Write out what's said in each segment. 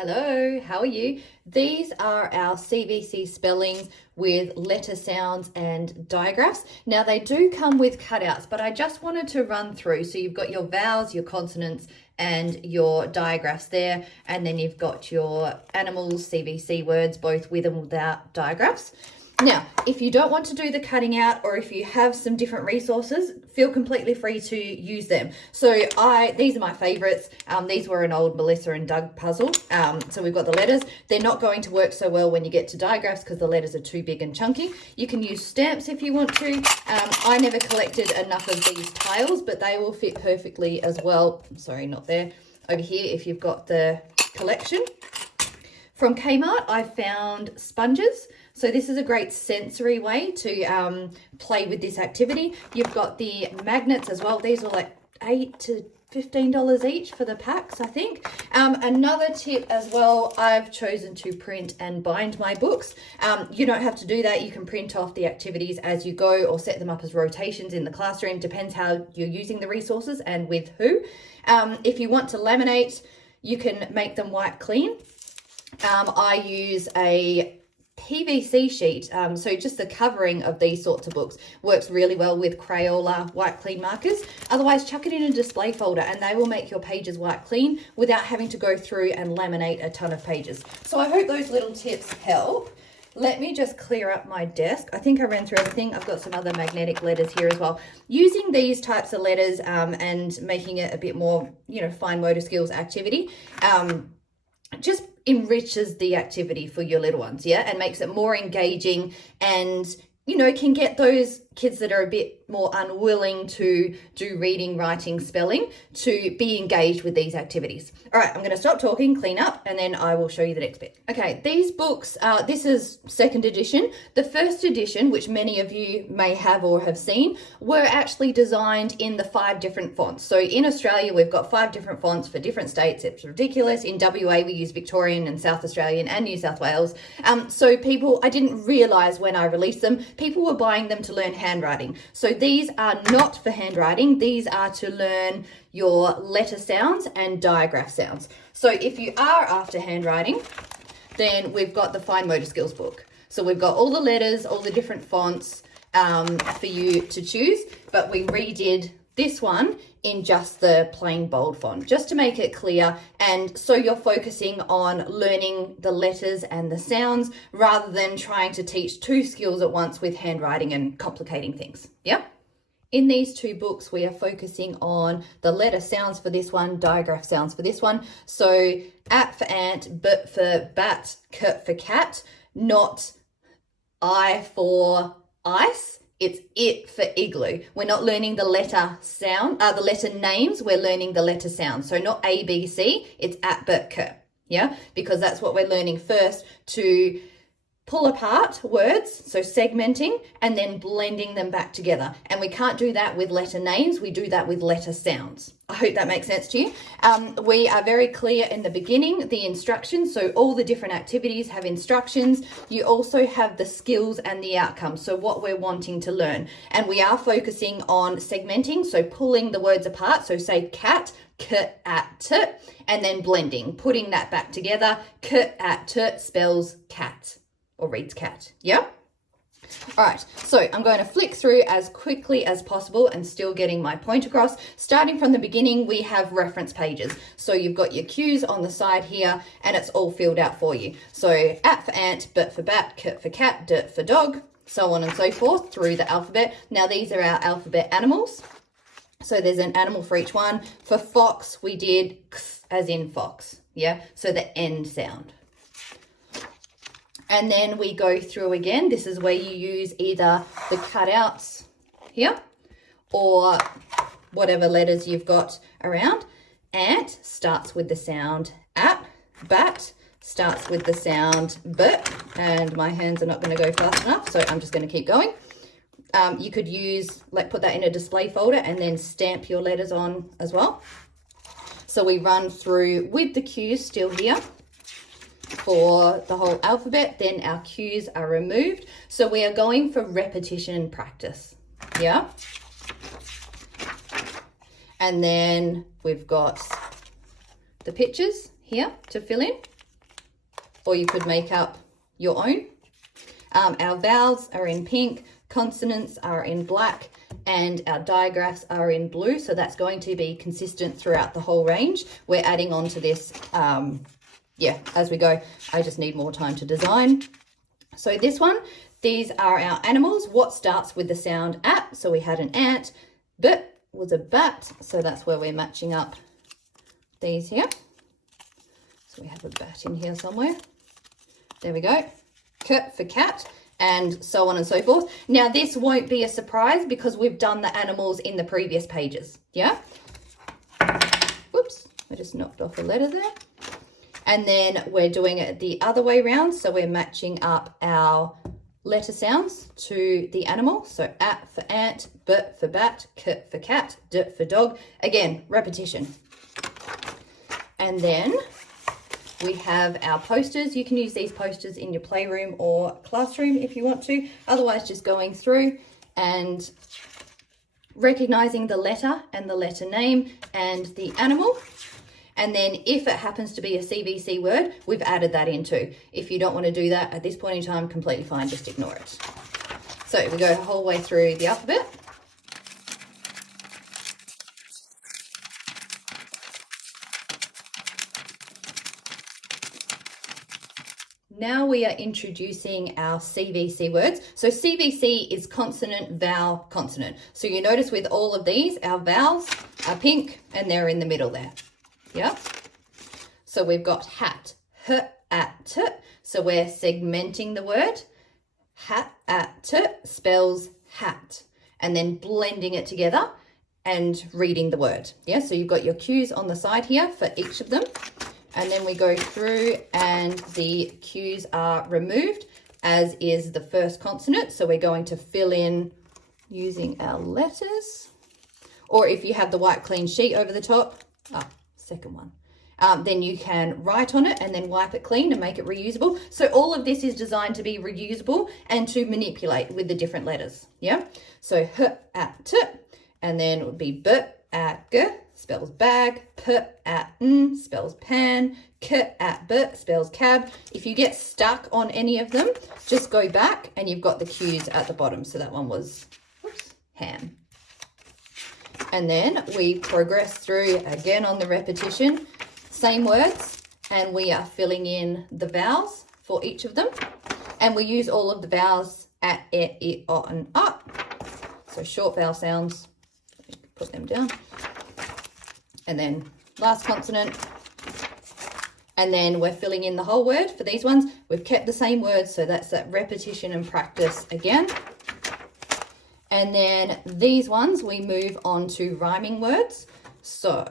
Hello, how are you? These are our CVC spellings with letter sounds and digraphs. Now they do come with cutouts, but I just wanted to run through. So you've got your vowels, your consonants, and your digraphs there. And then you've got your animals, CVC words, both with and without digraphs. Now, if you don't want to do the cutting out, or if you have some different resources, feel completely free to use them. So these are my favorites. These were an old Melissa and Doug puzzle. So we've got the letters. They're not going to work so well when you get to digraphs because the letters are too big and chunky. You can use stamps if you want to. I never collected enough of these tiles, but they will fit perfectly as well. Sorry, not there. Over here, if you've got the collection. From Kmart, I found sponges. So this is a great sensory way to play with this activity. You've got the magnets as well. These are like $8 to $15 each for the packs, I think. Another tip as well, I've chosen to print and bind my books. You don't have to do that. You can print off the activities as you go or set them up as rotations in the classroom. Depends how you're using the resources and with who. If you want to laminate, you can make them wipe clean. I use a PVC sheet, so just the covering of these sorts of books works really well with Crayola white clean markers. Otherwise, chuck it in a display folder and they will make your pages white clean without having to go through and laminate a ton of pages. So I hope those little tips help. Let me just clear up my desk. I think I ran through everything. I've got some other magnetic letters here as well. Using these types of letters and making it a bit more, fine motor skills activity, just enriches the activity for your little ones, and makes it more engaging and, can get those kids that are a bit more unwilling to do reading, writing, spelling to be engaged with these activities. All right, I'm going to stop talking, clean up, and then I will show you the next bit. Okay, these books, this is second edition. The first edition, which many of you may have or have seen, were actually designed in the 5 different fonts. So in Australia, we've got 5 different fonts for different states. It's ridiculous. In WA, we use Victorian and South Australian and New South Wales. So people, I didn't realise when I released them, people were buying them to learn handwriting. So these are not for handwriting. These are to learn your letter sounds and digraph sounds. So if you are after handwriting, then we've got the Fine Motor Skills book. So we've got all the letters, all the different fonts for you to choose, but we redid this one in just the plain bold font, just to make it clear. And so you're focusing on learning the letters and the sounds rather than trying to teach 2 skills at once with handwriting and complicating things. Yeah. In these 2 books, we are focusing on the letter sounds for this one, digraph sounds for this one. So at for ant, but for bat, cat for cat, not I for ice. It's it for igloo. We're not learning the letter sound, the letter names. We're learning the letter sounds. So not A, B, C. It's at, but, k. Yeah, because that's what we're learning first to pull apart words, so segmenting and then blending them back together. And we can't do that with letter names. We do that with letter sounds. I hope that makes sense to you. We are very clear in the beginning, the instructions. So all the different activities have instructions. You also have the skills and the outcomes. So what we're wanting to learn. And we are focusing on segmenting. So pulling the words apart. So say cat, k, at, t, and then blending, putting that back together. K, at, t spells cat. Or reads cat, yeah? All right, so I'm going to flick through as quickly as possible and still getting my point across. Starting from the beginning, we have reference pages. So you've got your cues on the side here and it's all filled out for you. So at for ant, but for bat, cat for cat, d for dog, so on and so forth through the alphabet. Now these are our alphabet animals. So there's an animal for each one. For fox, we did x as in fox, yeah? So the N sound. And then we go through again. This is where you use either the cutouts here or whatever letters you've got around. Ant starts with the sound at. Bat starts with the sound b. And my hands are not going to go fast enough, so I'm just going to keep going. You could use, put that in a display folder and then stamp your letters on as well. So we run through with the cues still here for the whole alphabet, then our cues are removed. So we are going for repetition and practice, yeah? And then we've got the pictures here to fill in. or you could make up your own. Our vowels are in pink, consonants are in black, and our digraphs are in blue. So that's going to be consistent throughout the whole range. We're adding on to this, as we go. I just need more time to design. So this one, these are our animals. What starts with the sound at? So we had an ant. B was a bat. So that's where we're matching up these here. So we have a bat in here somewhere. There we go. K for cat, and so on and so forth. Now this won't be a surprise because we've done the animals in the previous pages. Yeah. Whoops, I just knocked off a letter there. And then we're doing it the other way around. So we're matching up our letter sounds to the animal. So at for ant, b for bat, k for cat, d for dog. Again, repetition. And then we have our posters. You can use these posters in your playroom or classroom if you want to. Otherwise, just going through and recognizing the letter and the letter name and the animal. And then if it happens to be a CVC word, we've added that in too. If you don't want to do that at this point in time, completely fine, just ignore it. So we go the whole way through the alphabet. Now we are introducing our CVC words. So CVC is consonant, vowel, consonant. So you notice with all of these, our vowels are pink and they're in the middle there. Yeah. So we've got hat, h, at, t. So we're segmenting the word. Hat, at, t spells hat. And then blending it together and reading the word. Yeah. So you've got your cues on the side here for each of them. And then we go through and the cues are removed, as is the first consonant. So we're going to fill in using our letters. Or if you have the white clean sheet over the top, second one, then you can write on it and then wipe it clean and make it reusable. So all of this is designed to be reusable and to manipulate with the different letters. Yeah. So h, at, t, and then it would be b, at, g, spells bag, p, at, n, spells pan, k, at, b, spells cab. If you get stuck on any of them, just go back and you've got the cues at the bottom. So that one was, ham. And then we progress through again on the repetition, same words, and we are filling in the vowels for each of them. And we use all of the vowels at, e, I, o, and up. So short vowel sounds, put them down. And then last consonant. And then we're filling in the whole word for these ones. We've kept the same words, so that's that repetition and practice again. And then these ones, we move on to rhyming words. So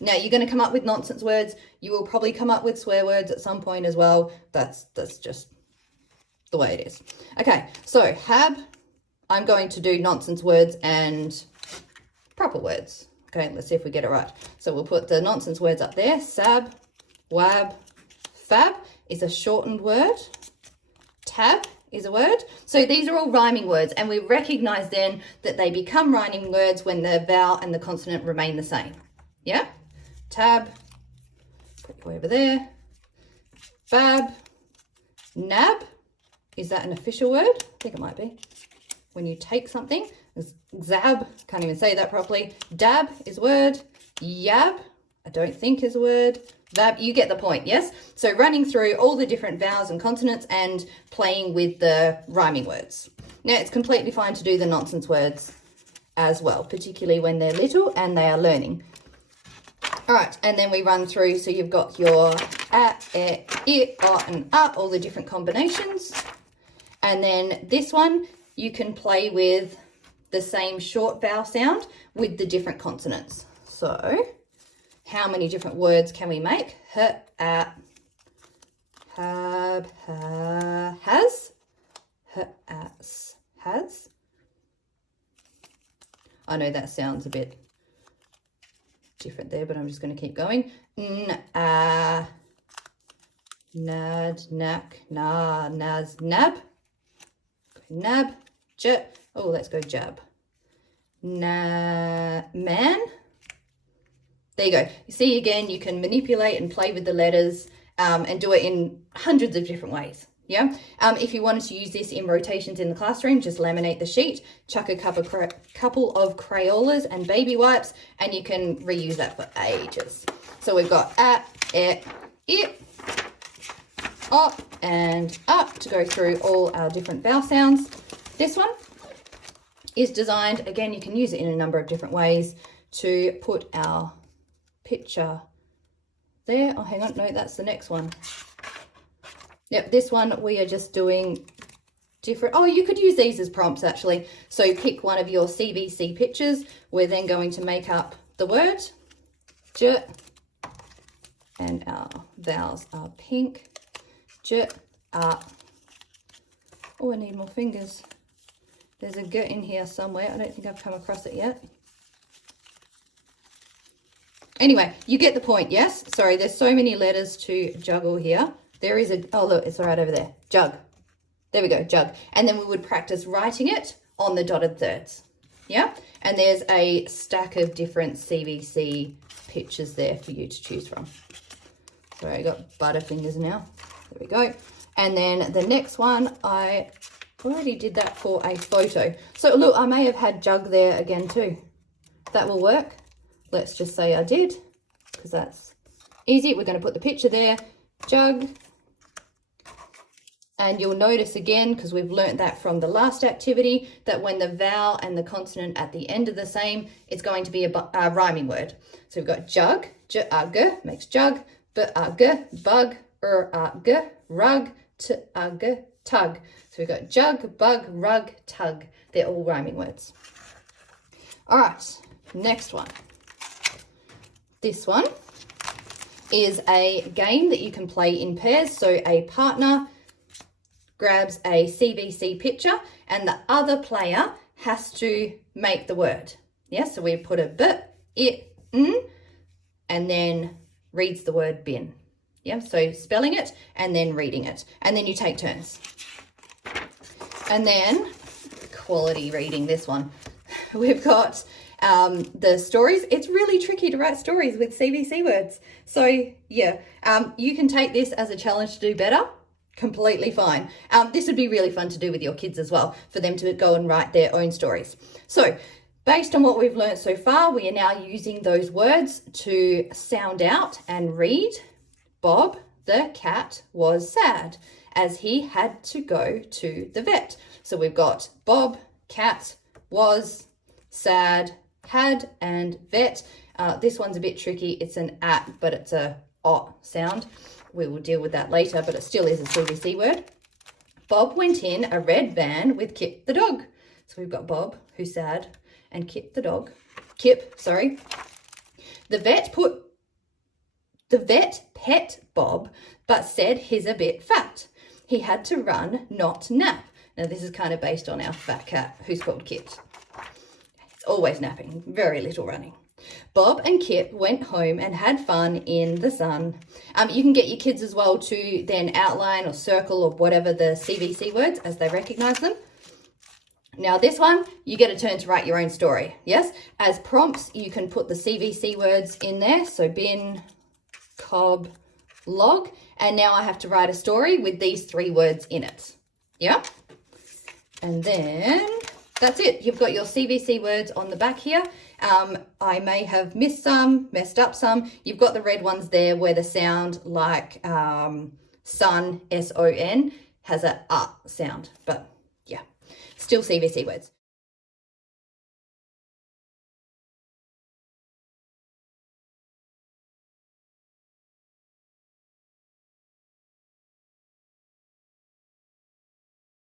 now you're going to come up with nonsense words. You will probably come up with swear words at some point as well. That's just the way it is. Okay, so have, I'm going to do nonsense words and proper words. Okay, let's see if we get it right. So we'll put the nonsense words up there. Sab, wab, fab is a shortened word. Tab is a word. So these are all rhyming words, and we recognize then that they become rhyming words when the vowel and the consonant remain the same. Yeah? Tab, put you over there. Bab, nab, is that an official word? I think it might be. When you take something. Zab, can't even say that properly. Dab is a word. Yab, I don't think is a word. Vab, you get the point, yes? So running through all the different vowels and consonants and playing with the rhyming words. Now, it's completely fine to do the nonsense words as well, particularly when they're little and they are learning. All right, and then we run through, so you've got your a, e, o, and a, all the different combinations. And then this one, you can play with the same short vowel sound with the different consonants. So how many different words can we make? H, at, have, ha, has, h, as, has. I know that sounds a bit different there, but I'm just going to keep going. N, nad, nak, na, naz, nab. Nab, j, oh, let's go jab. Na, man. There you go. You see, again, you can manipulate and play with the letters and do it in hundreds of different ways. Yeah. If you wanted to use this in rotations in the classroom, just laminate the sheet, chuck a couple of Crayolas and baby wipes, and you can reuse that for ages. So we've got at, it, up, and up to go through all our different vowel sounds. This one is designed, again, you can use it in a number of different ways to put our picture there. Oh, hang on, no, that's the next one. Yep, this one we are just doing different. Oh, you could use these as prompts actually. So pick one of your CVC pictures. We're then going to make up the word, j, and our vowels are pink, j, oh, I need more fingers. There's a g in here somewhere. I don't think I've come across it yet. Anyway, you get the point, yes? Sorry, there's so many letters to juggle here. There is a, oh look, it's right over there, jug. There we go, jug. And then we would practice writing it on the dotted thirds, yeah? And there's a stack of different CVC pictures there for you to choose from. Sorry, I got butterfingers now. There we go. And then the next one, I already did that for a photo. So look, I may have had jug there again too. That will work. Let's just say I did, because that's easy. We're going to put the picture there, jug. And you'll notice again, because we've learnt that from the last activity, that when the vowel and the consonant at the end are the same, it's going to be a rhyming word. So we've got jug, j-a-g, makes jug, b-a-g, bug, r-a-g, rug, t-a-g, tug. So we've got jug, bug, rug, tug. They're all rhyming words. All right, next one. This one is a game that you can play in pairs. So a partner grabs a CVC picture and the other player has to make the word. Yeah, so we put a b, it, n, and then reads the word bin. Yeah, so spelling it and then reading it. And then you take turns. And then quality reading, this one. We've got the stories. It's really tricky to write stories with CVC words. So yeah, you can take this as a challenge to do better. Completely fine. This would be really fun to do with your kids as well, for them to go and write their own stories. So based on what we've learned so far, we are now using those words to sound out and read. Bob the cat was sad as he had to go to the vet. So we've got Bob, cat, was, sad, had, and vet. This one's a bit tricky. It's an at, but it's a o sound. We will deal with that later, but it still is a CVC word. Bob went in a red van with Kip the dog. So we've got Bob, who's sad, and Kip the dog. Kip, sorry. The vet pet Bob, but said he's a bit fat. He had to run, not nap. Now this is kind of based on our fat cat, who's called Kip. It's always napping, very little running. Bob and Kip went home and had fun in the sun. You can get your kids as well to then outline or circle or whatever the CVC words as they recognize them. Now this one, you get a turn to write your own story. Yes, as prompts, you can put the CVC words in there. So bin, cob, log. And now I have to write a story with these 3 words in it. Yeah. And then that's it. You've got your CVC words on the back here. I may have missed some, messed up some. You've got the red ones there where the sound like sun, S-O-N, has a sound. But yeah, still CVC words.